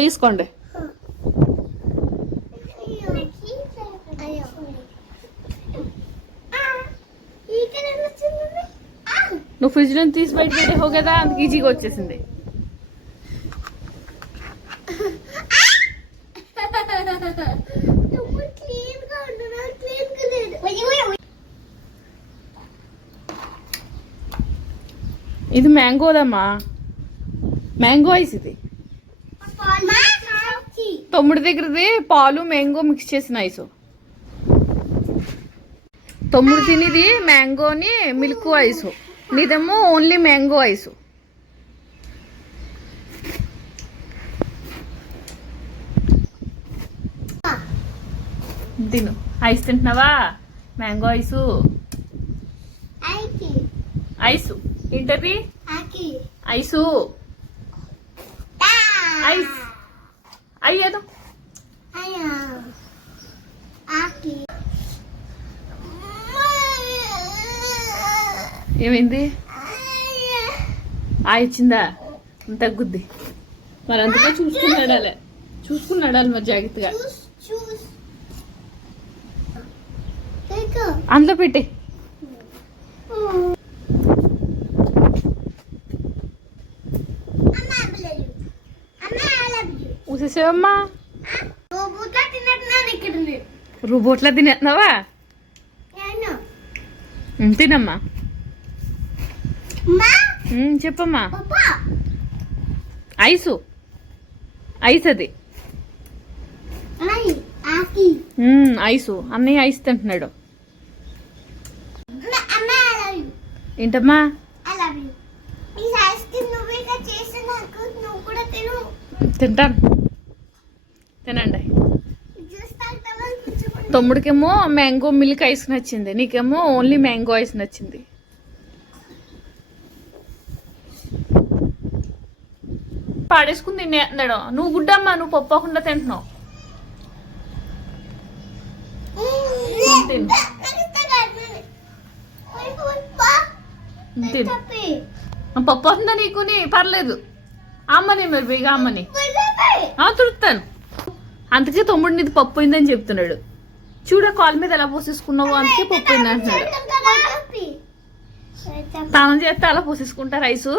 తీసుకోండి. నువ్వు ఫ్రిడ్జ్ నుంచి తీసి బయట పెట్టేహో కదా, అందుకు ఈజీగా వచ్చేసింది. ఇది మ్యాంగోదమ్మా, మ్యాంగో ఐస్ ఇది. తమ్ముడి దగ్గరది పాలు మ్యాంగో మిక్స్ చేసిన ఐసు. తమ్ముడు తినేది మ్యాంగోని మిల్క్ ఐసు, నీదేమో ఓన్లీ మ్యాంగో ఐసు. తిను. ఐస్ తింటున్నావా? Mango ice. ఐసు ఏంటది? ఐసు. ఐస్ అయ్యేదో ఏమైంది? ఇచ్చిందా? తగ్గుద్ది మరి, అందుకే చూసుకుని నడాలి, చూసుకుని నడాలి మరి జాగ్రత్తగా. అందులో పెట్టి ఊసేసావమ్మా. రోబోట్లా తినేస్తున్నావా? తినమ్మా. చెప్పమ్మా. ఐసు ఐస్ అది ఐసు. అన్నయ్య ఐస్ తింటున్నాడు. ఏంటమ్మా? తింటాను, తినండి. తమ్ముడికేమో మ్యాంగో మిల్క్ ఐస్ నచ్చింది, నీకేమో ఓన్లీ మ్యాంగో ఐస్ నచ్చింది. పాడేసుకుని తినేస్తున్నాడు. నువ్వు గుడ్డమ్మా, నువ్వు పప్పకుండా తింటున్నావు. పప్పు వస్తుందా నీకు? పర్లేదు, అమ్మని మరి బేగా అమ్మని తుడుతాను. అందుకే తమ్ముడు నీది పప్పు అయిందని చెప్తున్నాడు. చూడ కాల్ మీద ఎలా పోసేసుకున్నావు, అందుకే పప్పు అయింది అంటున్నాడు. స్నానం చేస్తే అలా పోసేసుకుంటా రైసు.